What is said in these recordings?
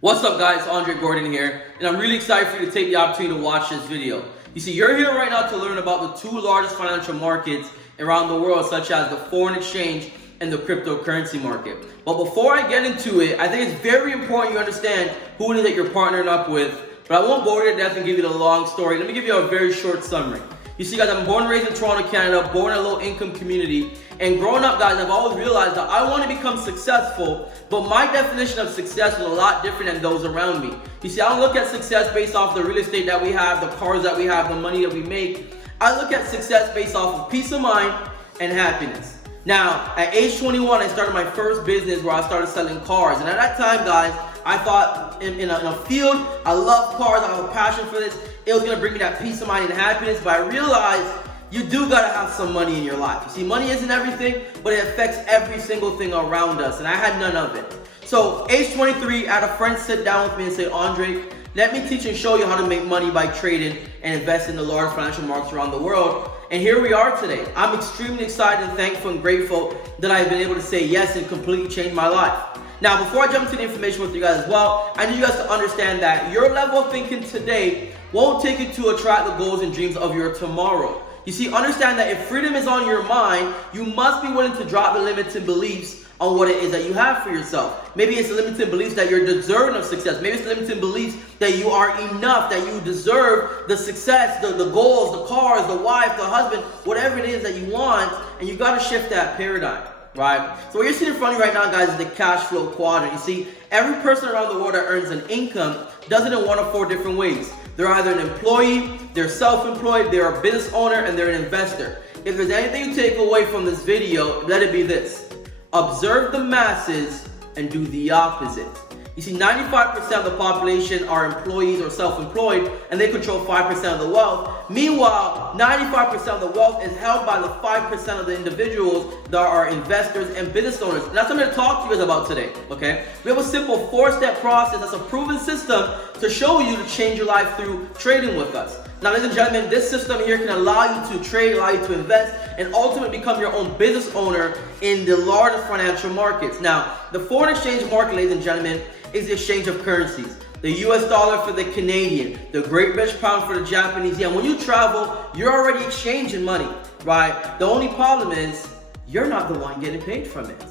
What's up guys, Andre Gordon here, and I'm really excited for you to take the opportunity to watch this video. You see, you're here right now to learn about the two largest financial markets around the world, such as the foreign exchange and the cryptocurrency market. But before I get into it, I think it's very important you understand who it is that you're partnering up with. But I won't bore you to death and give you the long story. Let me give you a very short summary. You see guys, I'm born and raised in Toronto, Canada, born in a low income community. And growing up guys, I've always realized that I want to become successful, but my definition of success is a lot different than those around me. You see, I don't look at success based off the real estate that we have, the cars that we have, the money that we make. I look at success based off of peace of mind and happiness. Now, at age 21, I started my first business where I started selling cars. And at that time, guys, I thought in a field, I love cars, I have a passion for this. It was gonna bring me that peace of mind and happiness, but I realized you do gotta have some money in your life. You see, money isn't everything, but it affects every single thing around us, and I had none of it. So, age 23, I had a friend sit down with me and say, Andre, let me teach and show you how to make money by trading and invest in the large financial markets around the world. And here we are today. I'm extremely excited and thankful and grateful that I've been able to say yes and completely change my life. Now, before I jump into the information with you guys as well, I need you guys to understand that your level of thinking today won't take you to attract the goals and dreams of your tomorrow. You see, understand that if freedom is on your mind, you must be willing to drop the limiting beliefs on what it is that you have for yourself. Maybe it's limiting beliefs that you're deserving of success. Maybe it's limiting beliefs that you are enough, that you deserve the success, the goals, the cars, the wife, the husband, whatever it is that you want, and you gotta shift that paradigm. Right? So what you're seeing in front of you right now, guys, is the cash flow quadrant. You see, every person around the world that earns an income does it in one of four different ways. They're either an employee, they're self-employed, they're a business owner, and they're an investor. If there's anything you take away from this video, let it be this. Observe the masses and do the opposite. You see, 95% of the population are employees or self-employed, and they control 5% of the wealth. Meanwhile, 95% of the wealth is held by the 5% of the individuals that are investors and business owners. And that's what I'm going to talk to you guys about today, okay? We have a simple 4-step process that's a proven system to show you to change your life through trading with us. Now, ladies and gentlemen, this system here can allow you to trade, allow you to invest, and ultimately become your own business owner in the largest financial markets. Now, the foreign exchange market, ladies and gentlemen, is the exchange of currencies. The US dollar for the Canadian, the Great British pound for the Japanese yen. When you travel, you're already exchanging money, right? The only problem is you're not the one getting paid from it.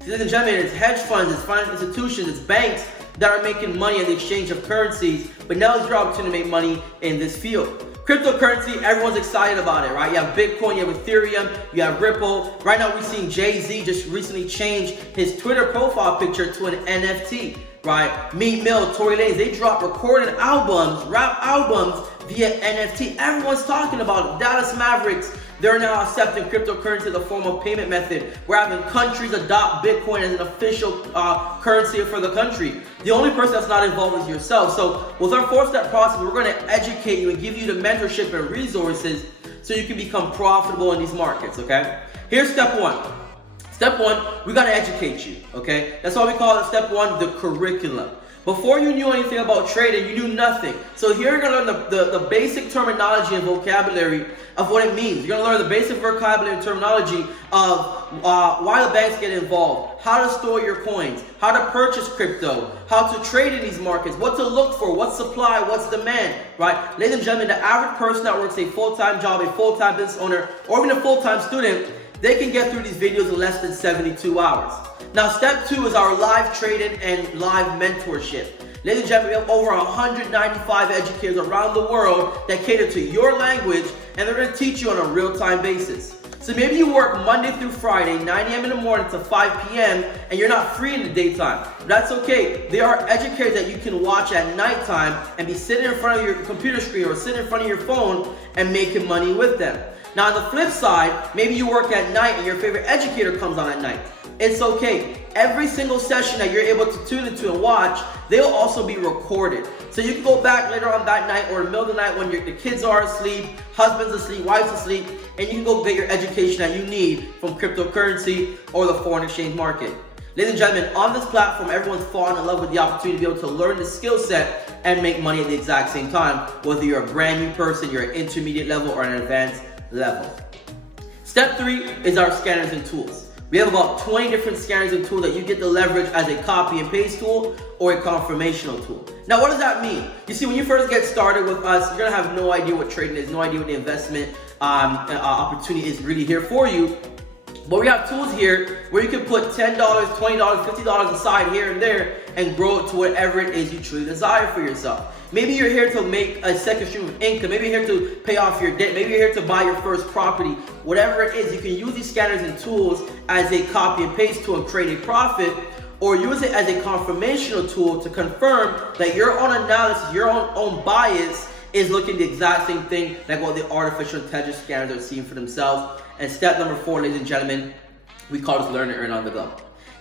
Ladies and gentlemen, it's hedge funds, it's financial institutions, it's banks that are making money in the exchange of currencies, but now it's your opportunity to make money in this field. Cryptocurrency, everyone's excited about it, right? You have Bitcoin, you have Ethereum, you have Ripple. Right now, we've seen Jay-Z just recently change his Twitter profile picture to an NFT, right? Meek Mill, Tory Lanez, they dropped recorded albums, rap albums via NFT. Everyone's talking about it. Dallas Mavericks, they're now accepting cryptocurrency as a form of payment method. We're having countries adopt Bitcoin as an official currency for the country. The only person that's not involved is yourself. So with our 4-step process, we're going to educate you and give you the mentorship and resources so you can become profitable in these markets, okay? Here's step 1. Step 1, we got to educate you, okay? That's why we call it step 1, the curriculum. Before you knew anything about trading, you knew nothing. So here you're going to learn the basic terminology and vocabulary of what it means. You're going to learn the basic vocabulary and terminology of why the banks get involved, how to store your coins, how to purchase crypto, how to trade in these markets, what to look for, what's supply, what's demand, right? Ladies and gentlemen, the average person that works a full-time job, a full-time business owner, or even a full-time student, they can get through these videos in less than 72 hours. Now, step 2 is our live trading and live mentorship. Ladies and gentlemen, we have over 195 educators around the world that cater to your language, and they're going to teach you on a real-time basis. So maybe you work Monday through Friday, 9 a.m. in the morning to 5 p.m., and you're not free in the daytime. That's okay. There are educators that you can watch at nighttime and be sitting in front of your computer screen or sitting in front of your phone and making money with them. Now, on the flip side, maybe you work at night and your favorite educator comes on at night. It's okay. Every single session that you're able to tune into and watch, they'll also be recorded. So you can go back later on that night or in the middle of the night when the kids are asleep, husband's asleep, wife's asleep, and you can go get your education that you need from cryptocurrency or the foreign exchange market. Ladies and gentlemen, on this platform, everyone's falling in love with the opportunity to be able to learn the skill set and make money at the exact same time, whether you're a brand new person, you're an intermediate level, or an advanced level. Step 3 is our scanners and tools. We have about 20 different scanners and tools that you get to leverage as a copy and paste tool or a confirmational tool. Now, what does that mean? You see, when you first get started with us, you're gonna have no idea what trading is, no idea what the investment opportunity is really here for you. But we have tools here where you can put $10, $20, $50 aside here and there and grow it to whatever it is you truly desire for yourself. Maybe you're here to make a second stream of income. Maybe you're here to pay off your debt. Maybe you're here to buy your first property. Whatever it is, you can use these scanners and tools as a copy and paste tool and create a profit, or use it as a confirmational tool to confirm that your own analysis, your own bias is looking the exact same thing like what the artificial intelligence scanners are seeing for themselves. And step number 4, ladies and gentlemen, we call this learn and earn on the go.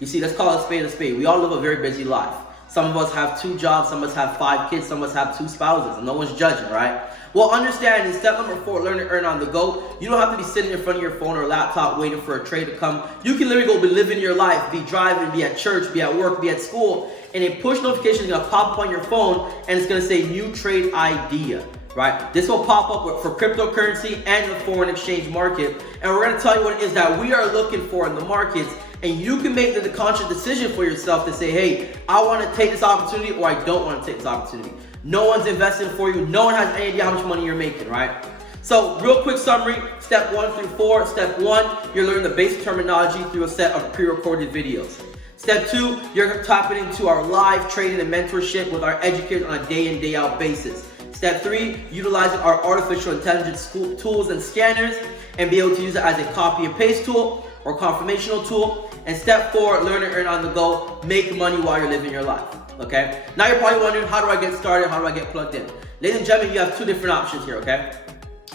You see, let's call it a spade. We all live a very busy life. Some of us have 2 jobs, some of us have 5 kids, some of us have 2 spouses, and no one's judging, right? Well, understand in step number 4, learn and earn on the go, you don't have to be sitting in front of your phone or laptop waiting for a trade to come. You can literally go be living your life, be driving, be at church, be at work, be at school, and a push notification is gonna pop up on your phone and it's gonna say new trade idea. Right? This will pop up for cryptocurrency and the foreign exchange market. And we're going to tell you what it is that we are looking for in the markets. And you can make the conscious decision for yourself to say, hey, I want to take this opportunity or I don't want to take this opportunity. No one's investing for you. No one has any idea how much money you're making, right? So real quick summary, step 1 through 4. Step 1, you're learning the basic terminology through a set of pre-recorded videos. Step 2, you're tapping into our live trading and mentorship with our educators on a day in, day out basis. Step 3, utilizing our artificial intelligence tools and scanners and be able to use it as a copy and paste tool or confirmational tool. And step 4, learn and earn on the go, make money while you're living your life, okay? Now you're probably wondering, how do I get started? How do I get plugged in? Ladies and gentlemen, you have 2 different options here, okay?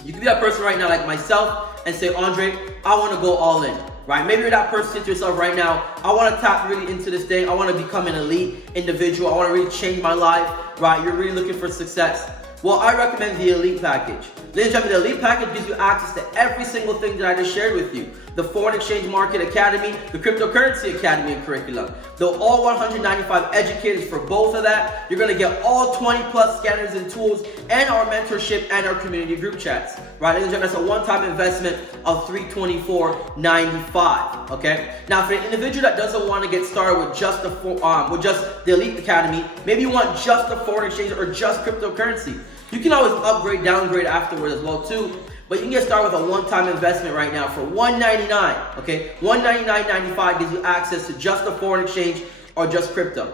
You can be that person right now like myself and say, Andre, I want to go all in, right? Maybe you're that person to yourself right now, I want to tap really into this thing. I want to become an elite individual. I want to really change my life, right? You're really looking for success. Well, I recommend the Elite Package. Ladies and gentlemen, the Elite Package gives you access to every single thing that I just shared with you. The Foreign Exchange Market Academy, the Cryptocurrency Academy and curriculum. The all 195 educators for both of that. You're going to get all 20 plus scanners and tools and our mentorship and our community group chats. Right, ladies and gentlemen, that's a one-time investment of $324.95. Okay. Now, for an individual that doesn't want to get started with just the Elite Academy, maybe you want just the foreign exchange or just cryptocurrency. You can always upgrade, downgrade afterward as well too. But you can get started with a one-time investment right now for $199. Okay, $199.95 gives you access to just the foreign exchange or just crypto.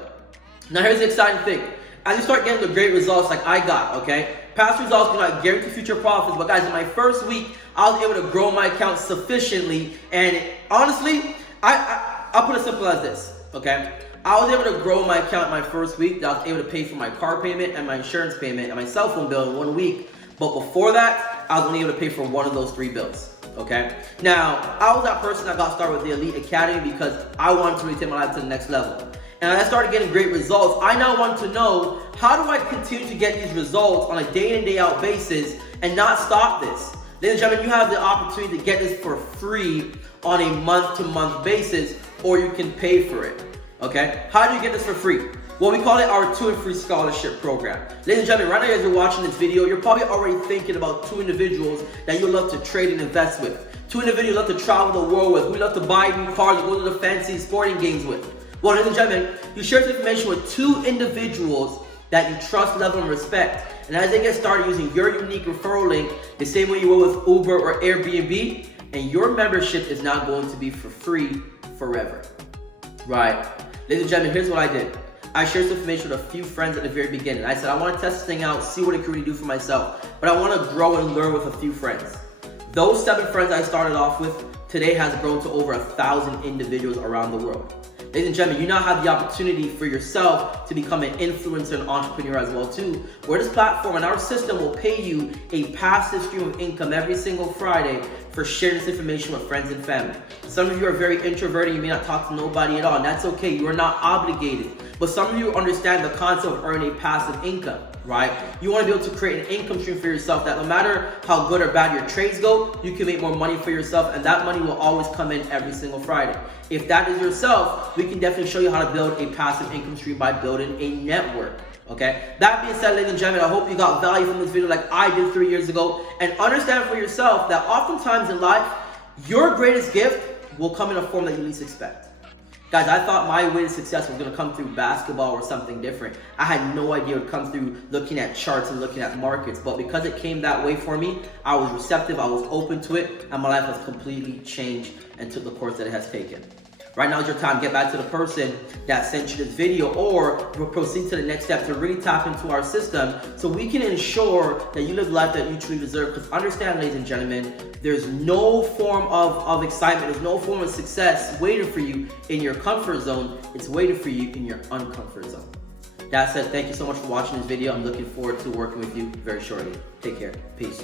Now, here's the exciting thing. As you start getting the great results like I got, okay, past results do not guarantee future profits, but guys, in my first week, I was able to grow my account sufficiently, and honestly, I'll put it simple as this, okay? I was able to grow my account my first week. That I was able to pay for my car payment and my insurance payment and my cell phone bill in 1 week. But before that, I was only able to pay for one of those 3 bills, okay? Now, I was that person that got started with the Elite Academy because I wanted to really take my life to the next level. And as I started getting great results, I now want to know, how do I continue to get these results on a day in, day out basis and not stop this? Ladies and gentlemen, you have the opportunity to get this for free on a month-to-month basis, or you can pay for it, okay? How do you get this for free? Well, we call it our 2 and Free Scholarship Program. Ladies and gentlemen, right now as you're watching this video, you're probably already thinking about 2 individuals that you love to trade and invest with. 2 individuals you love to travel the world with, who you love to buy new cars, go to the fancy sporting games with. Well, ladies and gentlemen, you share this information with 2 individuals that you trust, love, and respect. And as they get started using your unique referral link, the same way you will with Uber or Airbnb, and your membership is now going to be for free forever. Right. Ladies and gentlemen, here's what I did. I shared this information with a few friends at the very beginning. I said, I want to test this thing out, see what it can really do for myself, but I want to grow and learn with a few friends. Those 7 friends I started off with today has grown to over 1,000 individuals around the world. Ladies and gentlemen, you now have the opportunity for yourself to become an influencer and entrepreneur as well too, where this platform and our system will pay you a passive stream of income every single Friday for sharing this information with friends and family. Some of you are very introverted, you may not talk to nobody at all, and that's okay, you are not obligated. But some of you understand the concept of earning a passive income, right? You want to be able to create an income stream for yourself that no matter how good or bad your trades go, you can make more money for yourself, and that money will always come in every single Friday. If that is yourself, we can definitely show you how to build a passive income stream by building a network. Okay, that being said, ladies and gentlemen, I hope you got value from this video like I did 3 years ago, and understand for yourself that oftentimes in life, your greatest gift will come in a form that you least expect. Guys, I thought my way to success was gonna come through basketball or something different. I had no idea it would come through looking at charts and looking at markets, but because it came that way for me, I was receptive, I was open to it, and my life has completely changed and took the course that it has taken. Right now is your time. Get back to the person that sent you this video, or proceed to the next step to really tap into our system so we can ensure that you live the life that you truly deserve. Because understand, ladies and gentlemen, there's no form of excitement, there's no form of success waiting for you in your comfort zone. It's waiting for you in your uncomfort zone. That said, thank you so much for watching this video. I'm looking forward to working with you very shortly. Take care. Peace.